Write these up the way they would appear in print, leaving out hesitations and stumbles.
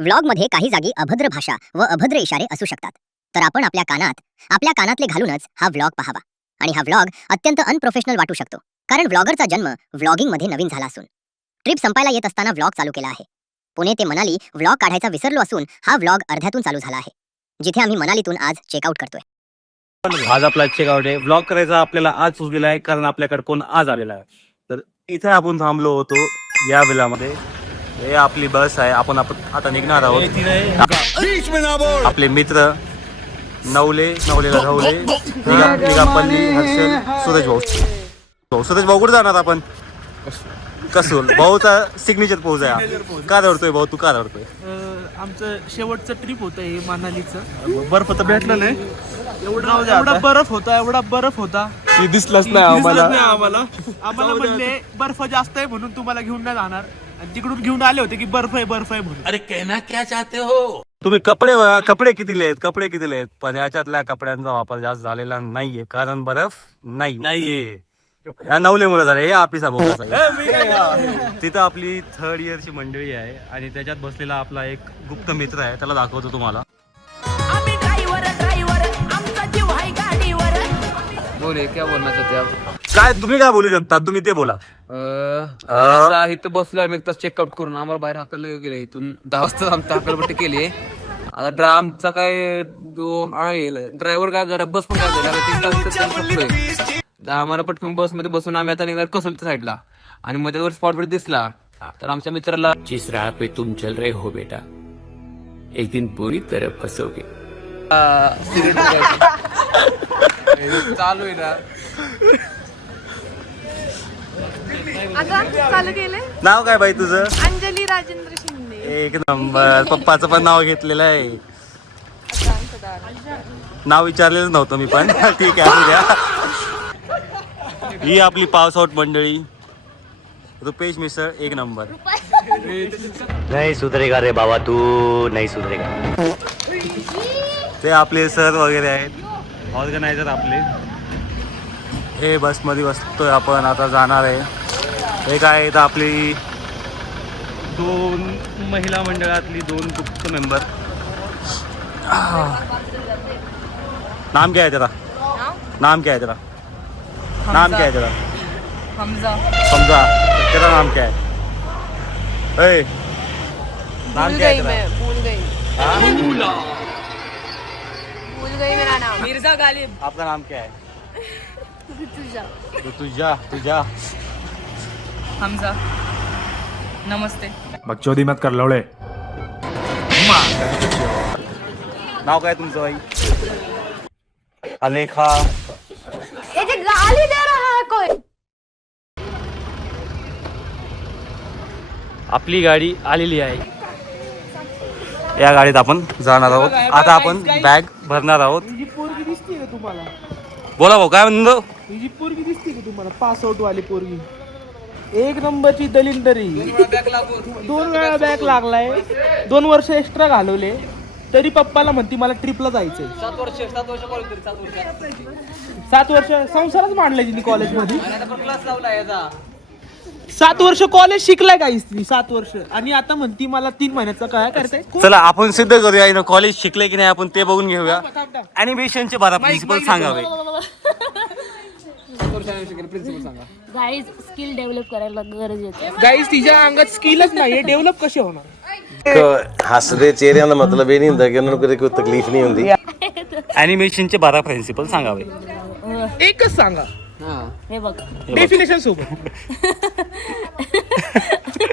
व्लॉगमध्ये काही जागी अभद्र भाषा व अभद्र इशारे असू शकतात. तर आपण आपल्या कानातले घालूनच हा व्लॉग पाहावा. आणि हा व्लॉग अत्यंत अनप्रोफेशनल वाटू शकतो, कारण व्लॉगरचा जन्म व्लॉगिंगमध्ये नवीन झाला असून ट्रिप संपायला येत असताना व्लॉग चालू केला आहे. पुणे ते मनाली व्लॉग काढायचा विसरलो असून हा व्लॉग अर्ध्यातून चालू झाला आहे, जिथे आम्ही मनालीतून आज चेकआउट करतोय. आज आपला चेकआउट आहे. व्लॉग करायचा आपल्याला आज सुचलेला आहे, कारण आपल्याकडे कोण आज आलेला आहे. तर इथे आपण थांबलो होतो या विलामध्ये. हे आपली बस आहे. आपण आता निघणार आहोत. आपले मित्र नवलेला धावले, निगापल्ली, हर्षल, सुरेश भाऊ कुठे जाणार आपण? कसूल भाऊचा सिग्नेचर पोज आहे. का रडतोय भाऊ? तू का रडतोय? आमचं शेवटचं ट्रिप होतं हे मनालीचं. बर्फ तर भेटलं नाही. एवढा बर्फ होता ती दिसलाच नाही आम्हाला म्हणले बर्फ जास्त आहे म्हणून तुम्हाला घेऊन नाही जाणार, आणि तिकडून घेऊन आले होते की बर्फ आहे म्हणून. अरे कहना क्या चाहते हो? तुम्ही कपडे किती आहेत पण याच्यातल्या कपड्यांचा वापर जास्त झालेला नाहीये, कारण बर्फ नाहीये. या नवलेमुळे झालं. हे आपली तिथं आपली 3rd इयरची मंडळी आहे आणि त्याच्यात बसलेला आपला एक गुप्त मित्र आहे. त्याला दाखवतो तुम्हाला. बोले क्या बोलना चाहते आप? काय तुम्ही काय बोलू शकता? तुम्ही ते बोला. इथं बसलो आम्ही एक तास चेकआउट करून आम्हाला बाहेर हाकललं गेलं. इथून 10 वाजता आमचं हाकलपट्टी केली. आता आमचा काय ड्रायव्हर काय जरा बस पण काय आम्हाला पटकन बस मध्ये बसून आम्ही आता निघाल कसोलच्या साईडला, आणि मध्ये वर स्पॉट वर दिसला तर आमच्या मित्राला जिस राह पे तुम चल रहे हो बेटा, एक दिन बुरी तरह फंसोगे. चालू आहे ना. आता चालू केले. नाव काय बाई तुझं? अंजली राजेंद्र शिंदे. एक नंबर. पप्पाचं पण नाव घेतलेलं आहे. नाव विचारलेलं नव्हतं मी पण. ठीक आहे, असू द्या. ही आपली पावसावट मंडळी. रुपेश मिसळ एक नंबर. नहीं सुधरेगा रे बाबा, तू नहीं सुधरेगा. ते आपले सर वगैरे आहेत, ऑर्गनायझर आपले. हे बसमध्ये बसतोय आपण, आता जाणार आहे. हे काय इथं आपली 2 महिला मंडळातली 2 गुप्त मेंबर. नाम क्या है तेरा? नाम क्या है तेरा? नाम क्या है तेरा? हमजा. समझा. तेरा नाम क्या है? ए, नाम क्या है तेरा? भूल गई मेरा नाम. मिर्जा गालिब. आपका नाम क्या है? तुझा. हमजा. नमस्ते. बकचोदी मत कर लवळे. नाव काय तुमचं बाई? अलेखा. ये जे गाली दे रहा है कोई. आपली गाडी आलेली आहे. या गाडीत आपण जाणार आहोत. आता आपण बॅग भरणार आहोत. ही पोरगी दिसते का तुम्हाला? बोला भाऊ, काय म्हणतो? ही पोरगी दिसते का तुम्हाला? पासआउट वाली पोरगी, एक नंबरची दलिंदरी. 2 वेळा बॅक लागलाय, 2 वर्ष एक्स्ट्रा घालवले, तरी पप्पाला म्हणती मला ट्रिपला जायचंय. 7 वर्ष संसारच मांडलाय तिने कॉलेजमध्ये. 7 वर्ष कॉलेज शिकलाय काहीच ती. 7 वर्ष, आणि आता म्हणती मला 3 महिन्याचा काय करताय. चला आपण सिद्ध करूया कॉलेज शिकले की नाही आपण ते बघून घेऊया. अॅनिमेशनचे 12 प्रिन्सिपल सांगावे. गाईज स्किल डेव्हलप करायला गरजेचं आहे. गाईज तिच्या अंगात स्किलच नाही, डेव्हलप कसे होणार? हसरे चेहरे का मतलब ये नहीं होता कि उन्होंने कोई तकलीफ नहीं होती. अॅनिमेशनचे 12 प्रिन्सिपल सांगावे. एकच सांगा हे बघ, डेफिनेशन सोबत.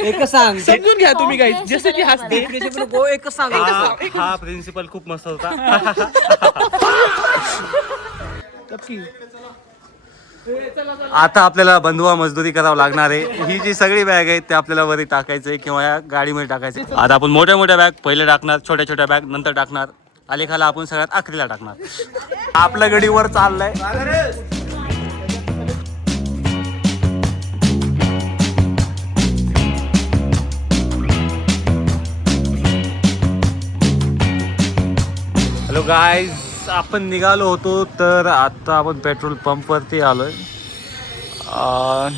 एक सांग समजून घ्या तुम्ही गाईज. जसं की हसते. एक सांग. हा प्रिन्सिपल खूप मस्त होता. आता आपल्याला बंधुआ मजदुरी करावं लागणार आहे. ही जी सगळी बॅग आहेत ते आपल्याला वरी टाकायचंय किंवा या गाडीमध्ये टाकायचंय. आता आपण मोठ्या बॅग पहिले टाकणार, छोट्या बॅग नंतर टाकणार. अलेखाला आपण सगळ्यात आखरीला टाकणार. आपल्या गडीवर चाललाय. हॅलो गाईज, आपण निघालो होतो तर आता आपण पेट्रोल पंपवरती आलोय.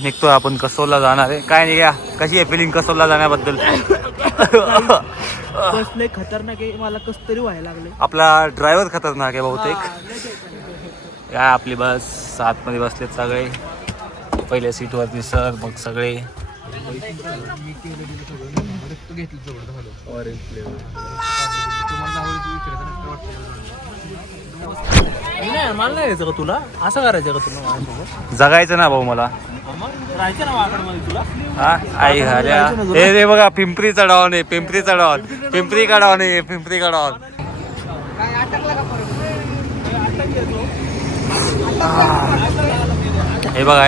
निघतोय आपण कसोलला जाणार आहे. काय नाही, कशी आहे फिलिंग कसोलला जाण्याबद्दल? बसले खतरनाक आहे, मला कस तरी व्हायला लागले. आपला ड्रायव्हर खतरनाक आहे बहुतेक. काय आपली बस आतमध्ये बसलेत सगळे, पहिल्या सीटवरती सर, मग सगळे. मला नाही यायचं का तुला? असं करायचं का तुला माझ्यासोबत? जगायचं ना भाऊ मला. राहायचं ना वाकडमध्ये तुला? हा आई घाल्या. हे रे बघा, पिंपरी चढावून आहे, पिंपरी चढावून, पिंपरी काढावून आहे, पिंपरी काढावून. हे बघा,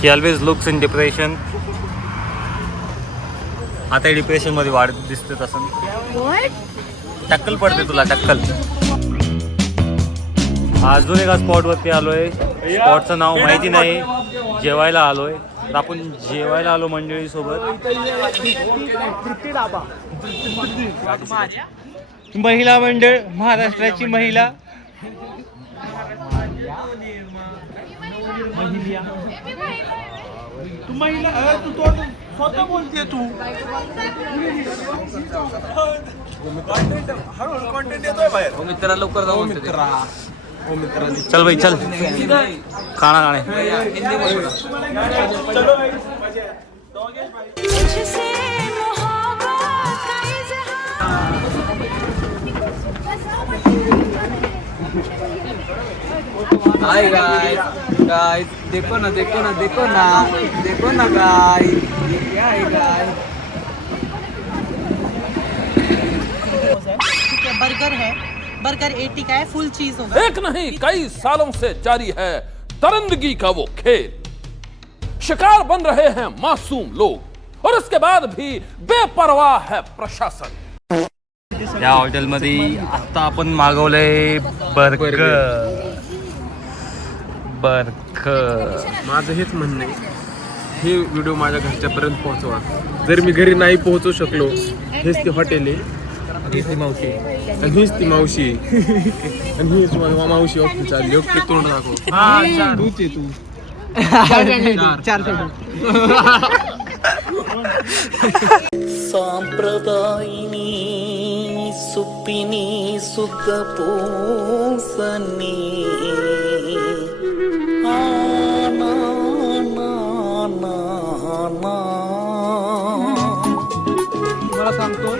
ही ऑलवेज लुक्स इन डिप्रेशन. आता डिप्रेशन मध्ये वाढत दिसते तसं. टक्कल पडते तुला, टक्कल. अजून एका स्पॉट वरती आलोय. स्पॉटचं नाव माहिती नाही. जेवायला आलोय. तर आपण जेवायला आलो मंडळी सोबत. महिला मंडळ, महाराष्ट्राची महिला. तू महिला, तू स्वतः बोलते तू. मित्रा लवकर जाऊ. चल भाई चल, खाना खाने. हाय गाइस, गाइस देखो ना, देखो ना, देखो ना, देखो ना गाइस, ये क्या है गाइस? बर्गर है, बर्गर 80 का है, फुल चीज होगा. एक नहीं कई सालों से जारी है दरिंदगी का वो खेल. शिकार बन रहे हैं मासूम लोग और इसके बाद भी बेपरवाह है प्रशासन. या हॉटेलमध्ये आता आपण मागवलंय बर्गर. माझं हेच म्हणणं आहे, हे व्हिडिओ माझ्या घरच्यापर्यंत पोहोचवा. जर मी घरी नाही पोहोचू शकलो, हेच ते हॉटेल आहे, हीच ती मावशी आहे, आणि हीच ती मावशी आहे, आणि हीच मावशी ऑफिस चालली. ओके, तोंड दाखव. तूच आहे तू. चार सांप्रदायिनी सुप्पिनी सुख पोसनी मला सांगतो,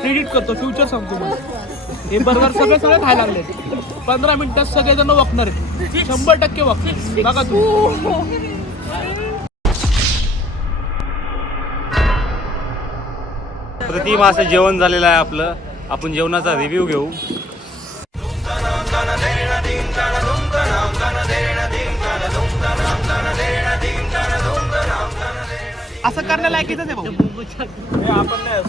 क्रेडिट करतो, फ्युचर सांगतो मला. हे बरोबर सगळे खायला लागले. 15 मिनिटात सगळेजण वाकणार आहेत, 100% वाकणार. बघा तू. प्रतिम असं जेवण झालेलं आहे आपलं. आपण जेवणाचा रिव्ह्यू घेऊ. असं करण्या लायकीच आहे भाऊ. आपण नाही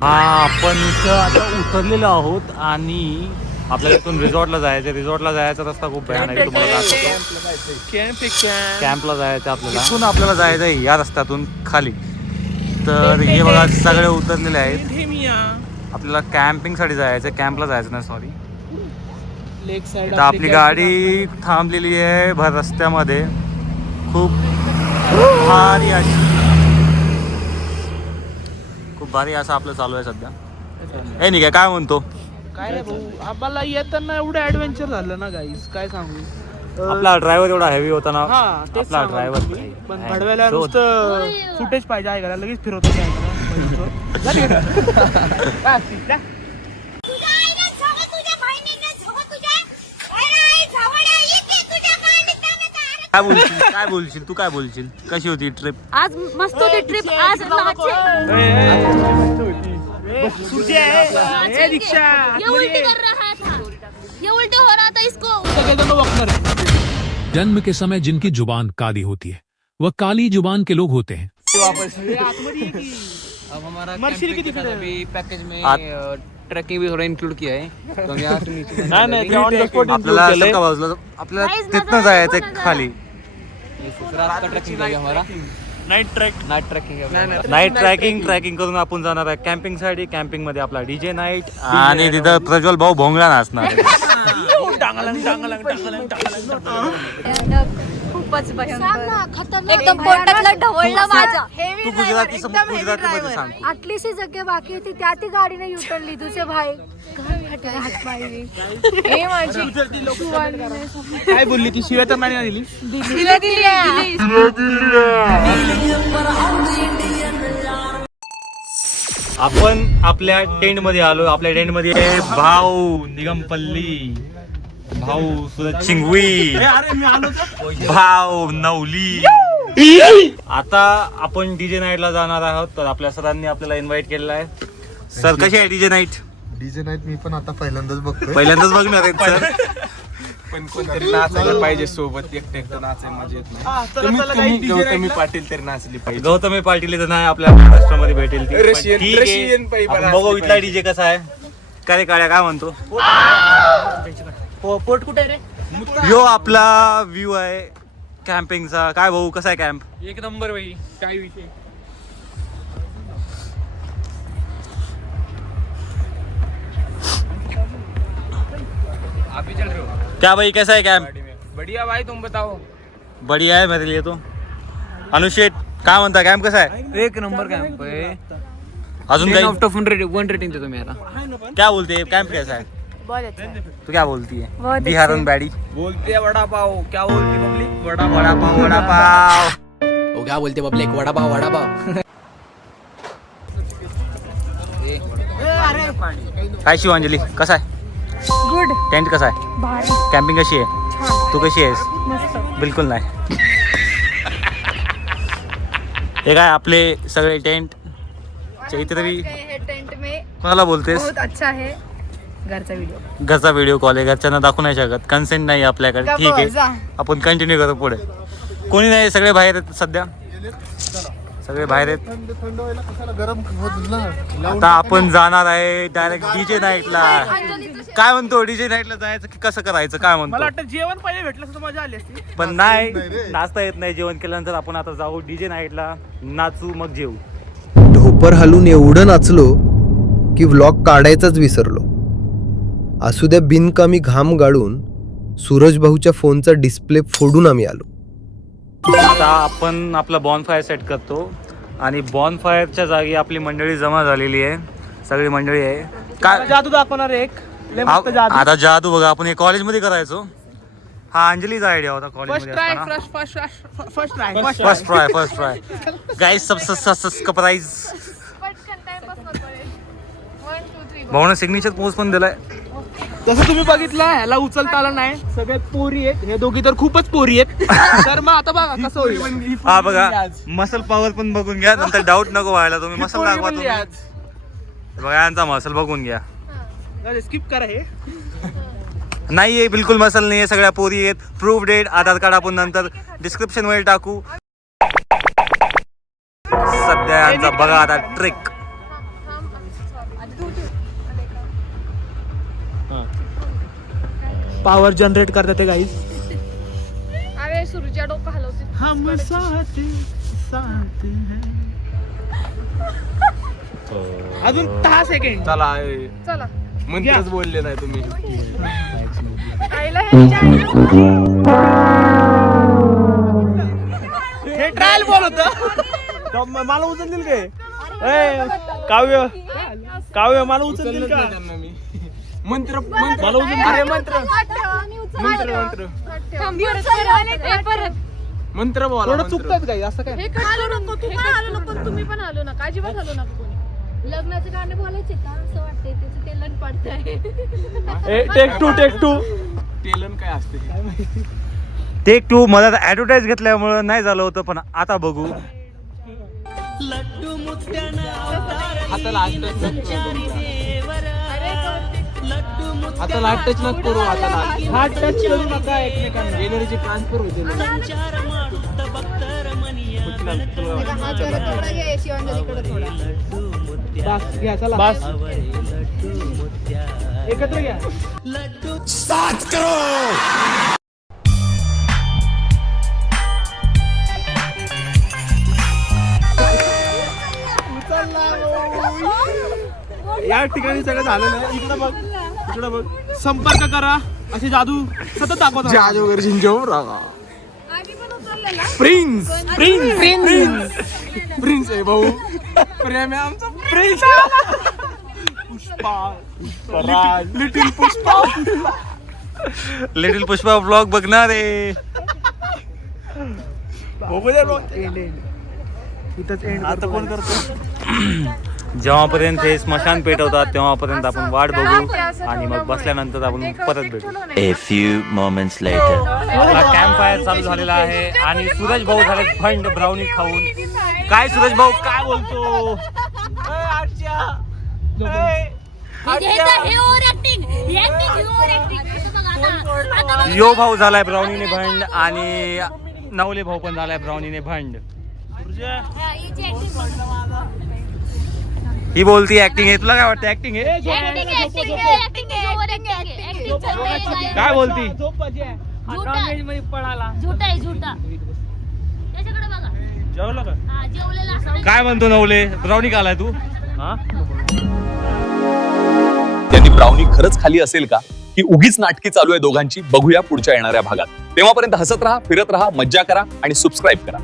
आपण इथं आता उतरलेलो आहोत आणि आपल्याला इथून रिसॉर्टला जायचं. रिसॉर्टला जायचा रस्ता खूप भयानक आहे, तुम्हाला कॅम्पला जायचं आपल्याला. इथून आपल्याला जायचं आहे या रस्त्यातून खाली. तर हे बघा, सगळे उतरलेले आहेत. आपल्याला कॅम्पिंगसाठी जायचं, कॅम्पला जायचं नाही, सॉरी. लेक साइड तर आपली गाडी थांबलेली आहे भर रस्त्यामध्ये. खूप भारी अशी, खूप भारी असं आपलं चालू आहे सध्या. हे नाही काय म्हणतो? काय रे भाऊ, आम्हाला येताना एवढं ऍडव्हेंचर झालं ना गाईस, काय सांगू. आपला ड्रायव्हर एवढा हेवी होता ना. हा, तेच आपला ड्रायव्हर पण घडवायला नुसतं फुटेज पाहिजे आहे का, लगेच फिरवतो. काय बोलशील, काय बोलशील तू, काय बोलशील? कशी होती ट्रिप? आज मस्त होती ट्रिप. आज ये उल्टी कर रहा था, ये उल्टे हो रहा था इसको. सगळेजण वाकणार. जन्म के समय जिनकी जुबान काली होती है, वह काली जुबान के लोग होते हैं. अब हमारा मर्सिडी की कैंपिंग के साथ अभी पैकेज में आप- ट्रैकिंग भी थोड़ा इंक्लूड किया है, तो हम यहाँ से नीचे आपल्याला सका बाजूला, आपल्याला तिथनं जायचं खाली. रात का ट्रैकिंग रहेगा हमारा. नाईट ट्रॅकिंग करून आपण जाणार आहे कॅम्पिंग साठी. कॅम्पिंग मध्ये आपला डीजे नाईट आणि तिथं प्रज्वल भाऊ भोंगला नाचणार आहे. खूपच भयंकर एकदम पोटातला ढवळला माझा. तू गुजराती मध्ये सांग. आटली सी जगह बाकी होती त्या ती गाडीने युटर्न ली तुझे भाई हात पाहिजे. हे माझी काय बोलली ती? शिव्या तर नाही दिली. आपण आपल्या टेंट मध्ये आलो. आपल्या टेंट मध्ये आहे भाऊ निगमपल्ली, भाऊ सुरज चिंगवी, भाऊ नवली. आता आपण डीजे नाईट ला जाणार आहोत. तर आपल्या सरांनी आपल्याला इन्व्हाइट केलेलं आहे. सर कशी आहे डीजे नाईट? डीजे नाईट मी पण आता पहिल्यांदाच बघतोय. पहिल्यांदाच बघणार आहेत सर. पण कोणतरी नाचायला पाहिजे सोबत. एकटं नाचायला मजा येत नाही. गौतमी पाटील तरी नाचली पाहिजे. गौतमी पाटील तर नाही आपल्या महाराष्ट्रामध्ये भेटेल ती. रशियन- ठीक आहे. रशियन पाईप आपण बघू इथला डीजे कसा आहे. काय रे काळ्या काय म्हणतो? पोट कुठे रे? यो आपला व्ह्यू आहे कॅम्पिंगचा. काय भाऊ कसा आहे कॅम्प? एक नंबर भाई. काय विषय? अभी चल रहे हो? क्या भाई कैसा है कैंप? बढ़िया भाई, तुम बताओ. बढ़िया है मेरे लिए तो. अनुशेट काय म्हणता कॅम्प कसा आहे? एक नंबर कॅम्प आहे. अजून काही आउट ऑफ 100 रेटिंग देतो मी आता. क्या बोलते हैं कैंप कैसा है? तू क्या बोलती है? बिहारन बैडी बोलते हैं वड़ा पाव. क्या बोलती पब्लिक? वड़ा पाव. वड़ा पाव वड़ा पाव. ओ क्या बोलते पब्लिक? वड़ा पाव वड़ा पाव. काय शिवांजली कसा आहे? गुड टेंट कसा आहे? भारी कॅम्पिंग कशी आहे? छान तू कशी आहेस? मस्त. बिलकुल नाही. हे काय आपले सगळे टेंट इथे बी टेंट में कोणाला बोलतेस? बहुत अच्छा है. घरचा व्हिडिओ घरचा व्हिडिओ कॉल आहे. घरच्यांना दाखवू नाही शकत. कन्सेंट नाही आपल्याकडे. ठीक आहे आपण कंटिन्यू करू पुढे. कोणी नाही, सगळे बाहेर आहेत सध्या. सगळे बाहेर आहेत. थंड व्हायला कशाला गरम होत ना. आता आपण जाणार आहे डायरेक्ट डीजे नाईटला. काय म्हणतो डीजे नाईटला जायचं की कसं करायचं काय मला म्हणतो? वाटतं जेवण पहिले भेटलं तर मजा आली असती. पण नाही, नाचता येत नाही. जेवण केल्यानंतर आपण आता जाऊ डीजे नाईटला, नाचू मग जेवू. ढोपर हलून एवढं नाचलो की व्लॉग काढायचाच विसरलो. असू द्या बिनकामी घाम गाळून सूरज भाऊच्या फोनचा डिस्प्ले फोडून आम्ही आलो. आता आपण आपला बॉनफायर सेट करतो आणि बॉनफायरच्या जागी आपली मंडळी जमा झालेली आहे. सगळी मंडळी आहे. काय जादू दाखवणार एक लय मस्त जादू. आता जादू बघा आपण हे कॉलेजमध्ये करायचो. हा अंजलीचा आयडिया होता फर्स्ट कॉलेजमध्ये ट्राय असताना. First try first try guys सब सरप्राइज. भाऊने सिग्नेचर पोज पण दिलाय. जसं तुम्ही बघितलं ह्याला उचलता आलं नाही. सगळ्यात पोरी आहेत. हे दोघी तर खूपच पोरी आहेत. तर मग आता बघा कसं होईल. हा बघा मसल पॉवर पण बघून घ्या. नंतर डाऊट नको व्हायला. तुम्ही मसल दाखवा तुम्ही. बघा यांचा मसल बघून घ्या. स्किप करा हे. नाहीये बिलकुल मसल नाहीये. सगळ्या पोरी आहेत. प्रूफ डेट आधार कार्ड आपण नंतर डिस्क्रिप्शन मध्ये टाकू. सध्या यांचा बघा आता ट्रिक. पॉवर जनरेट करतात ते गाईस. अरे सूर्या डोकं हलवते. हम साथ साथ हैं. अजून 10 सेकंड. चला चला मंत्रच बोलले नाही तुम्ही. आईला ह्यांच्या हे ट्रायल बॉल होतं. मला उचलतील काय? काव्य काव्य मला उचलतील का? मंत्र मला उचल. अरे मंत्र मंत्र बोला. थोडं चुकतात काही असं काय. हे हलू नको. तू पण हलू नको. तुम्ही पण हलू नका. अजिबात हलू नका कोणी. लग्नाचे गाणे बोलायचे का असं वाटतंय. त्याचं तेलन पडतंय. टेक टू तेलन काय असते? टेक 2 मला ऍडव्हर्टाईज घेतल्यामुळे नाही झालं होतं. पण आता बघू. हाताला टच नको करू. हात टच करू नका एकमेकांना. एनर्जी ट्रान्सफर होते. बस घ्या चला. बस एकत्र घ्या. या ठिकाणी सगळं झालेलं आहे. इकडं बघ, इकडं बघ. संपर्क करा अशी जादू सतत दाखवत जादू वगैरे जिंजो राहा. आधी पण उचललेला प्रिन्स प्रिन्स प्रिन्स प्रिन्स आहे भाऊ. प्रेम आहे आमचा prince. Pushpa little Pushpa. Little Pushpa vlog बघणार आहे. आता कोण करतो? जेव्हापर्यंत हे स्मशान पेटवतात तेव्हापर्यंत आपण वाट बघू आणि मग बसल्यानंतर आपण परत भेटू. A few moments later. Camp fire चालू झालेला आहे आणि सूरज भाऊ झाले फंड ब्राउनी खाऊन. काय सूरज भाऊ काय बोलतो? यो भाऊ झालाय ब्राउनीने भंड आणि नवले भाऊ पण झालाय ब्राउनीने भंड. ही बोलती ऍक्टिंग आहे. तुला काय वाटतं ऍक्टिंग आहे? काय बोलती? जेवलं का? काय म्हणतो नवले? ब्राउनी का आलाय तू? हा त्यांनी ब्राउनी खरंच खाली असेल का ही उगीच नाटकी चालू आहे दोघांची? बघूया पुढच्या येणाऱ्या भागात. तेव्हापर्यंत हसत राहा, फिरत राहा, मज्जा करा आणि सबस्क्राईब करा.